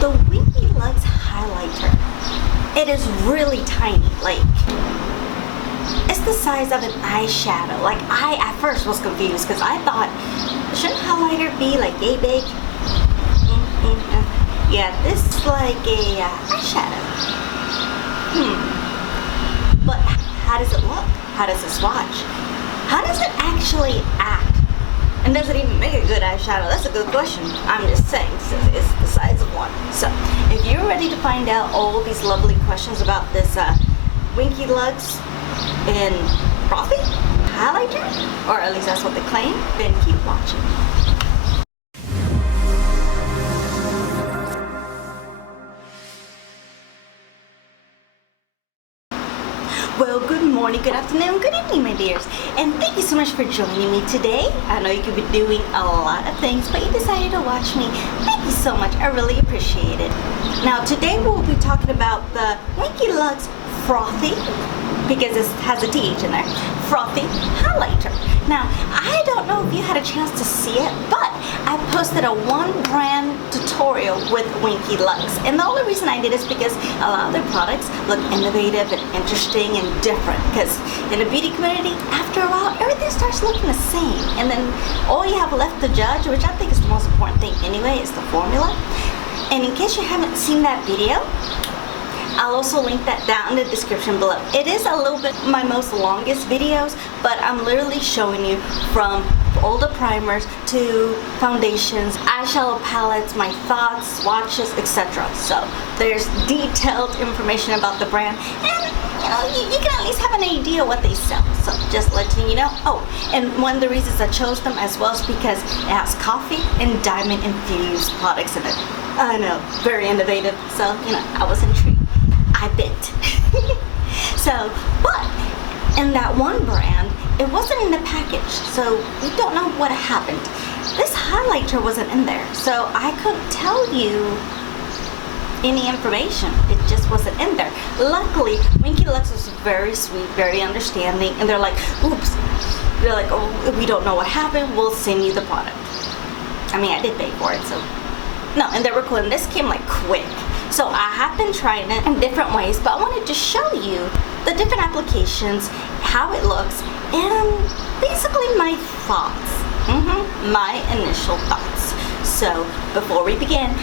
the Winky Lux highlighter. It is really tiny, like it's the size of an eyeshadow. Like I at first was confused because I thought, shouldn't highlighter be like yay big? Yeah, this is like a eyeshadow. But how does it look? How does it swatch? How does it actually act? And does it even make a good eyeshadow? That's a good question. I'm just saying, it's the size of one. So, if you're ready to find out all these lovely questions about this Winky Lux in frothy highlighter, or at least that's what they claim, then keep watching. Well, good morning, good afternoon, good evening, my dears. And thank you so much for joining me today. I know you could be doing a lot of things, but you decided to watch me. Thank you so much. I really appreciate it. Now, today we'll be talking about the Winky Lux Frothy, because it has a TH in there, Frothy Highlighter. Now, I don't know if you had a chance to see it, but I posted a one brand tutorial with Winky Lux. And the only reason I did is because a lot of their products look innovative and interesting and different. Because in the beauty community, after a while, everything starts looking the same. And then all you have left to judge, which I think is the most important thing anyway, is the formula. And in case you haven't seen that video, I'll also link that down in the description below. It is a little bit my most longest videos, but I'm literally showing you from all the primers to foundations, eyeshadow palettes, my thoughts, swatches, etc. So there's detailed information about the brand, and you know, you can at least have an idea what they sell. So just letting you know. Oh, and one of the reasons I chose them as well is because it has coffee and diamond infused products in it. I know, very innovative. So you know, I was intrigued. I bit. So, but in that one brand, it wasn't in the package, so we don't know what happened. This highlighter wasn't in there, so I couldn't tell you any information. It just wasn't in there. Luckily, Winky Lux was very sweet, very understanding, and they're like, oops. They're like, oh, we don't know what happened, we'll send you the product. I mean, I did pay for it, so. No, and they were cool, and this came like quick. So I have been trying it in different ways, but I wanted to show you the different applications, how it looks, and basically my thoughts, my initial thoughts. So before we begin,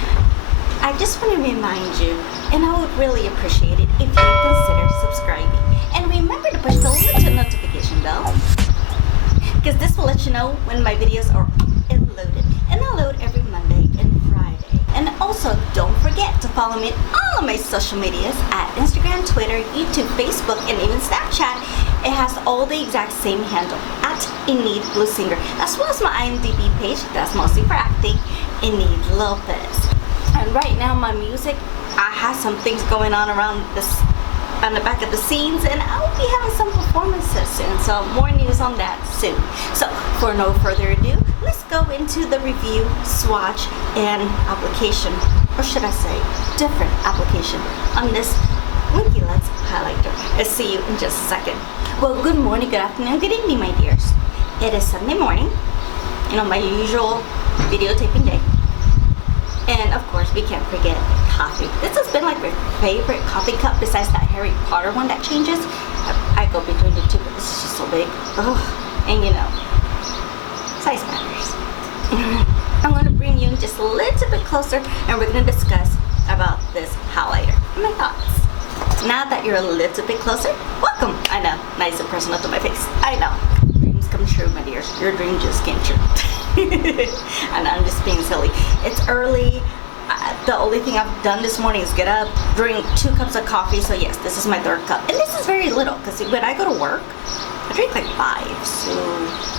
I just want to remind you, and I would really appreciate it if you consider subscribing. And remember to push the little notification bell, because this will let you know when my videos are up and loaded. And I load every Monday and Friday. And also, don't forget to follow me on all of my social medias at Instagram, Twitter, YouTube, Facebook, and even Snapchat. It has all the exact same handle, at Enidbluesinger, as well as my IMDb page, that's mostly for acting, Enidbluesinger. And right now, my music, I have some things going on around this, on the back of the scenes, and I'll be having some performances soon, so more news on that soon. So, for no further ado, let's go into the review, swatch, and application, or should I say, different application on this Winky Lux highlighter. I'll see you in just a second. Well, good morning, good afternoon, good evening, my dears. It is Sunday morning, you know, my usual videotaping day. And of course, we can't forget coffee. This has been like my favorite coffee cup besides that Harry Potter one that changes. I go between the two, but this is just so big. Ugh. And you know, size matters. I'm going to bring you just a little bit closer, and we're going to discuss about this highlighter and my thoughts. Now that you're a little bit closer, welcome. I know, nice and personal to my face. I know, dreams come true, my dears. Your dream just came true. And I'm just being silly. It's early. The only thing I've done this morning is get up, drink 2 cups of coffee. So yes, this is my 3rd cup. And this is very little, because when I go to work, I drink like 5. So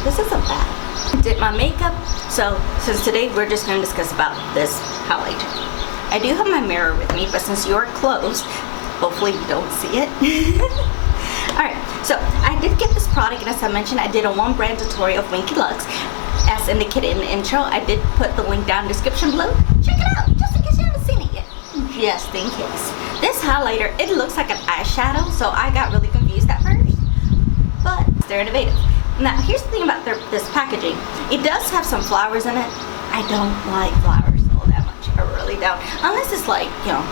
this isn't bad. Did my makeup. So since today we're just going to discuss about this highlighter. I do have my mirror with me, but since you're closed, hopefully you don't see it. Alright, so I did get this product, and as I mentioned, I did a one brand tutorial of Winky Lux. As indicated in the intro, I did put the link down in the description below. Check it out, just in case you haven't seen it yet. Just in case. This highlighter, it looks like an eyeshadow, so I got really confused at first. But they're innovative. Now, here's the thing about this packaging. It does have some flowers in it. I don't like flowers all that much. I really really don't. Unless it's like, you know,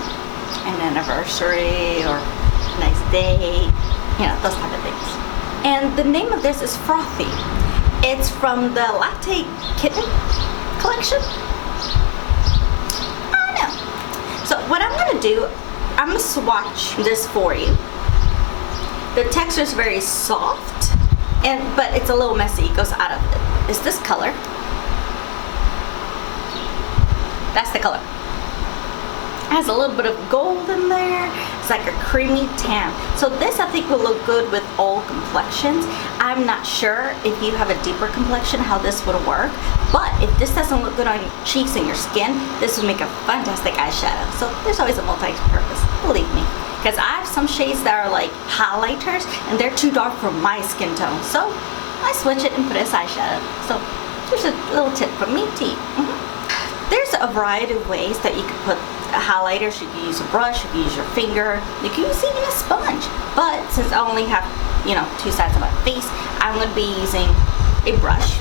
an anniversary or a nice day, you know, those type of things. And the name of this is Frothy. It's from the Latte Kitten collection. I don't know. So what I'm gonna do, I'm gonna swatch this for you. The texture is very soft, but it's a little messy. It goes out of it. It's this color. That's the color. It has a little bit of gold in there. It's like a creamy tan. So this I think will look good with all complexions. I'm not sure if you have a deeper complexion how this would work, but if this doesn't look good on your cheeks and your skin, this would make a fantastic eyeshadow. So there's always a multi-purpose, believe me. Because I have some shades that are like highlighters and they're too dark for my skin tone. So I switch it and put it as eyeshadow. So there's a little tip from me to you. There's a variety of ways that you could put highlighters. You can use a brush, you can use your finger, you can use even a sponge. But since I only have, you know, two sides of my face, I'm going to be using a brush,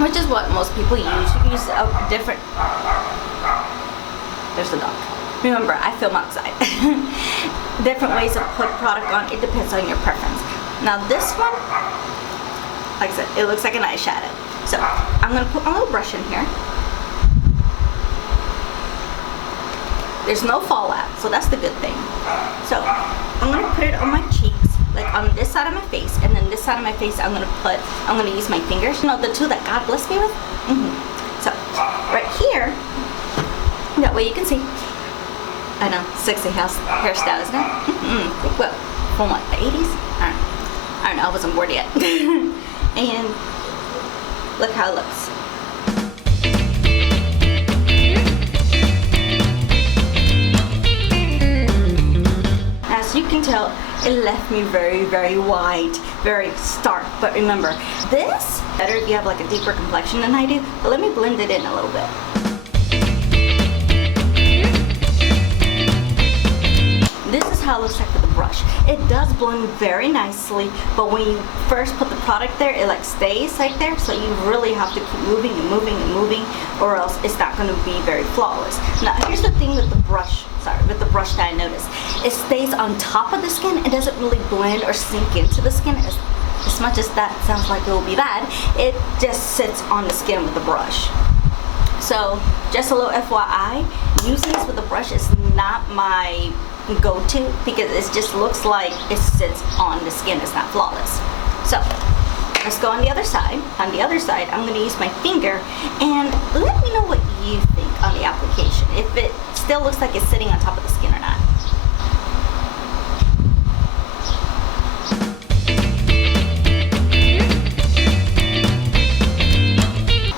which is what most people use. You can use a different... There's the dog. Remember, I film outside. Different ways to put product on, it depends on your preference. Now this one, like I said, it looks like an eyeshadow. So I'm going to put my little brush in here. There's no fallout, so that's the good thing. So I'm gonna put it on my cheeks, like on this side of my face, and then this side of my face I'm gonna use my fingers, you know, the two that God blessed me with. So right here, that way you can see. I know, sexy hairstyle, isn't it? Well, from what, the 80s? I don't know, I wasn't bored yet. And look how it looks. As you can tell, it left me very, very white, very stark. But remember, this better if you have like a deeper complexion than I do. But let me blend it in a little bit. This is how it looks like with the brush. It does blend very nicely, but when you first put the product there, it like stays like there. So you really have to keep moving and moving and moving, or else it's not going to be very flawless. Now here's the thing with the brush. With the brush that I noticed, it stays on top of the skin. It doesn't really blend or sink into the skin as much as that sounds like it will be bad. It just sits on the skin with the brush. So just a little FYI, using this with the brush is not my go-to because it just looks like it sits on the skin. It's not flawless. So let's go on the other side. On the other side, I'm going to use my finger and let me know what you think on the application. If it still looks like it's sitting on top of the skin or not.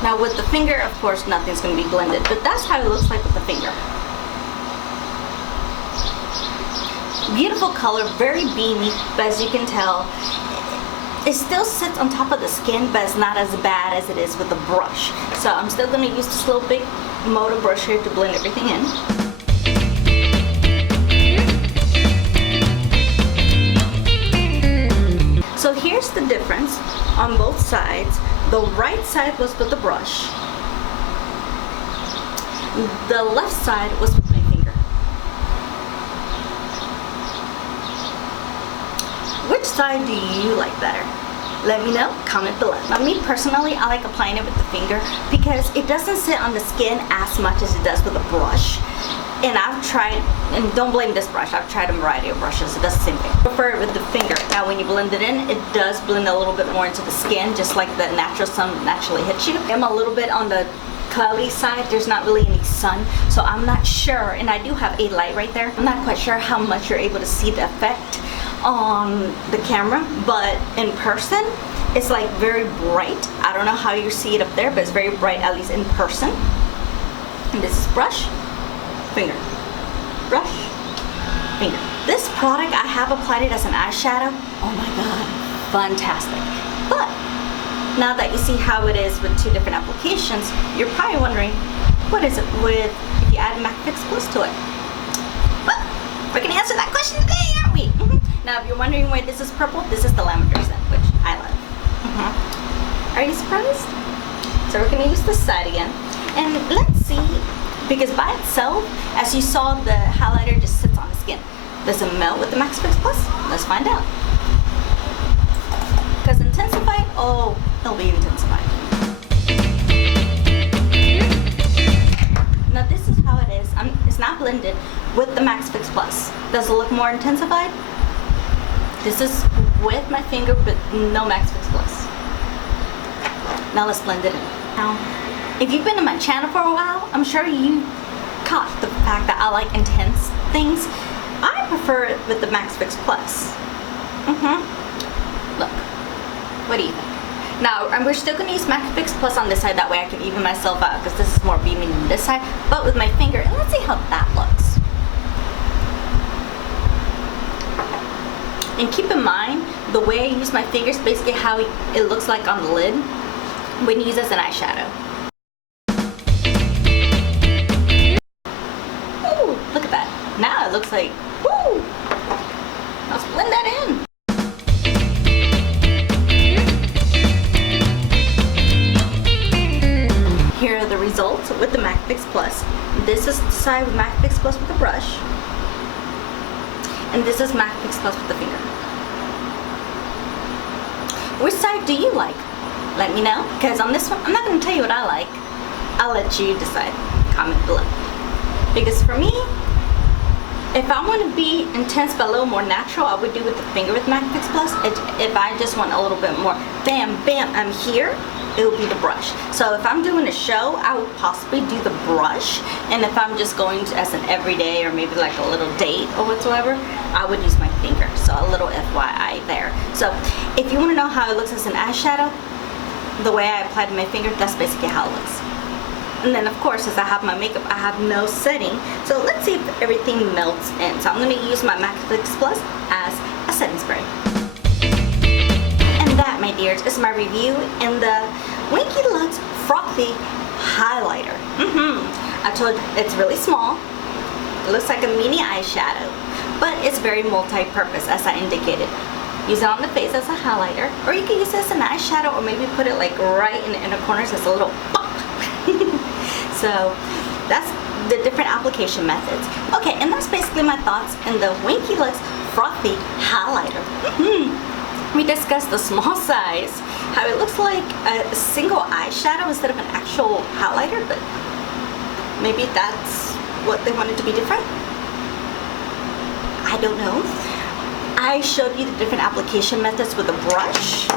Now with the finger, of course, nothing's going to be blended, but that's how it looks like with the finger. Beautiful color, very beamy, but as you can tell, it still sits on top of the skin, but it's not as bad as it is with the brush. So I'm still going to use this little big motor brush here to blend everything in. So here's the difference on both sides. The right side was with the brush. The left side was with my finger. Which side do you like better? Let me know, comment below. Now me personally, I like applying it with the finger because it doesn't sit on the skin as much as it does with a brush. And I've tried, and don't blame this brush, I've tried a variety of brushes, it does the same thing. I prefer it with the finger. Now when you blend it in, it does blend a little bit more into the skin, just like the natural sun naturally hits you. I'm a little bit on the cloudy side, there's not really any sun, so I'm not sure, and I do have a light right there, I'm not quite sure how much you're able to see the effect on the camera, but in person, it's like very bright. I don't know how you see it up there, but it's very bright, at least in person. And this is brush, finger, brush, finger. This product, I have applied it as an eyeshadow. Oh my god, fantastic. But now that you see how it is with two different applications, you're probably wondering, what is it with if you add MAC Fix Plus to it? Well, we're gonna answer that question today, aren't we? Now, if you're wondering why this is purple, this is the lavender scent, which I love. Are you surprised? So we're gonna use this side again, and let's see Because by itself, as you saw, the highlighter just sits on the skin. Does it melt with the Max Fix Plus? Let's find out. Because intensified, oh, it'll be intensified. Now this is how it is. It's not blended with the Max Fix Plus. Does it look more intensified? This is with my finger, but no Max Fix Plus. Now let's blend it in. Now, if you've been in my channel for a while, I'm sure you caught the fact that I like intense things. I prefer it with the Max Fix Plus. Look, what do you think? Now, we're still going to use Max Fix Plus on this side, that way I can even myself out, because this is more beaming than this side, but with my finger, and let's see how that looks. And keep in mind, the way I use my fingers, basically how it looks like on the lid when you use it as an eyeshadow. Ooh, look at that. Now it looks like, woo! Let's blend that in. Here are the results with the Max Fix Plus. This is the side with Max Fix Plus with the brush. And this is Max Fix Plus with the finger. Which side do you like? Let me know, because on this one, I'm not going to tell you what I like. I'll let you decide. Comment below. Because for me, if I want to be intense but a little more natural, I would do with the finger with Max Fix Plus. If I just want a little bit more, bam, bam, I'm here, it would be the brush. So if I'm doing a show, I would possibly do the brush. And if I'm just going to, as an everyday or maybe like a little date or whatsoever, I would use my finger. So a little FYI there. So if you want to know how it looks as an eyeshadow, the way I apply to my finger, that's basically how it looks. And then of course, as I have my makeup, I have no setting. So let's see if everything melts in. So I'm going to use my Max Fix Plus as a setting spray. And that, my dears, is my review in the Winky Lux Frothy Highlighter. I told you, it's really small. It looks like a mini eyeshadow, but it's very multi-purpose, as I indicated. Use it on the face as a highlighter, or you can use it as an eyeshadow, or maybe put it like right in the inner corners as a little pop. So that's the different application methods. Okay, and that's basically my thoughts in the Winky Lux Frothy Highlighter. We discussed the small size, how it looks like a single eyeshadow instead of an actual highlighter, but maybe that's what they wanted to be different. I don't know. I showed you the different application methods with the brush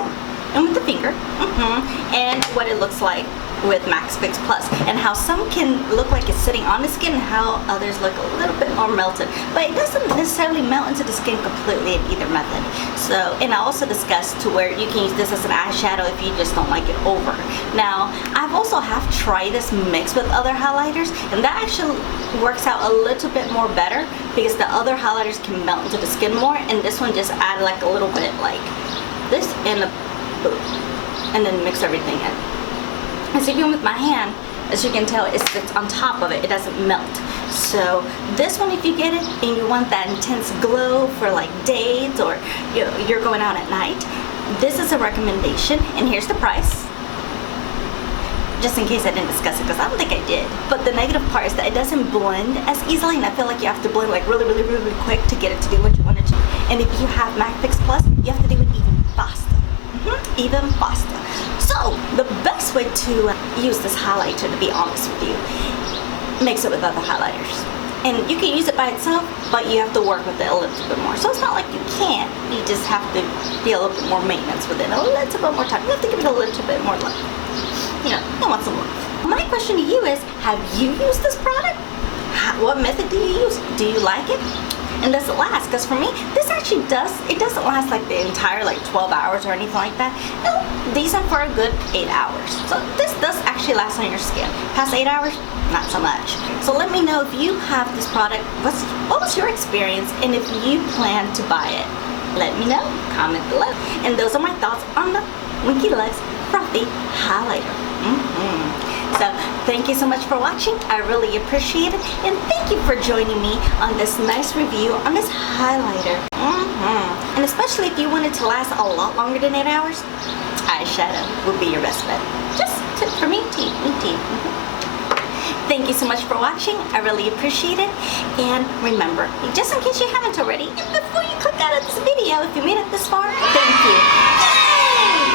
and with the finger, and what it looks like with Max Fix Plus, and how some can look like it's sitting on the skin and how others look a little bit more melted, but it doesn't necessarily melt into the skin completely in either method. So, and I also discussed to where you can use this as an eyeshadow if you just don't like it over. Now, I've also tried this mix with other highlighters, and that actually works out a little bit more better because the other highlighters can melt into the skin more, and this one just add like a little bit like this and then mix everything in. As even with my hand, as you can tell, it sits on top of it. It doesn't melt. So this one, if you get it and you want that intense glow for like dates or you're going out at night, this is a recommendation. And here's the price. Just in case I didn't discuss it, because I don't think I did. But the negative part is that it doesn't blend as easily, and I feel like you have to blend like really quick to get it to do what you want it to. And if you have Max Fix Plus, you have to do it even faster. Even faster. So the best way to use this highlighter, to be honest with you, mix it with other highlighters. And you can use it by itself, but you have to work with it a little bit more. So it's not like you can't, you just have to be a little bit more maintenance with it, a little bit more time. You have to give it a little bit more love. You know, you want some love. My question to you is, have you used this product? What method do you use? Do you like it? And does it last? Because for me, this actually it doesn't last like the entire like 12 hours or anything like that. No, decent for a good 8 hours. So this does actually last on your skin. Past 8 hours, not so much. So let me know if you have this product, what was your experience, and if you plan to buy it. Let me know, comment below. And those are my thoughts on the Winky Lux Frothy Highlighter. So thank you so much for watching. I really appreciate it, and thank you for joining me on this nice review on this highlighter. And especially if you want it to last a lot longer than 8 hours, eyeshadow would be your best bet. Just tip for me, tea. Thank you so much for watching. I really appreciate it. And remember, just in case you haven't already, and before you click out of this video, if you made it this far, thank you. Yay!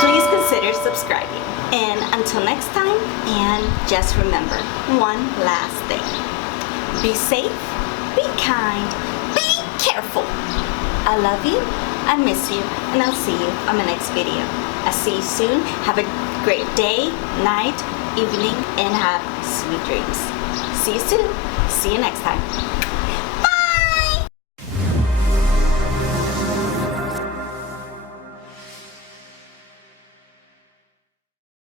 Please consider subscribing. And until next time, and just remember one last thing. Be safe, be kind, be careful. I love you, I miss you, and I'll see you on the next video. I'll see you soon. Have a great day, night, evening, and have sweet dreams. See you soon. See you next time.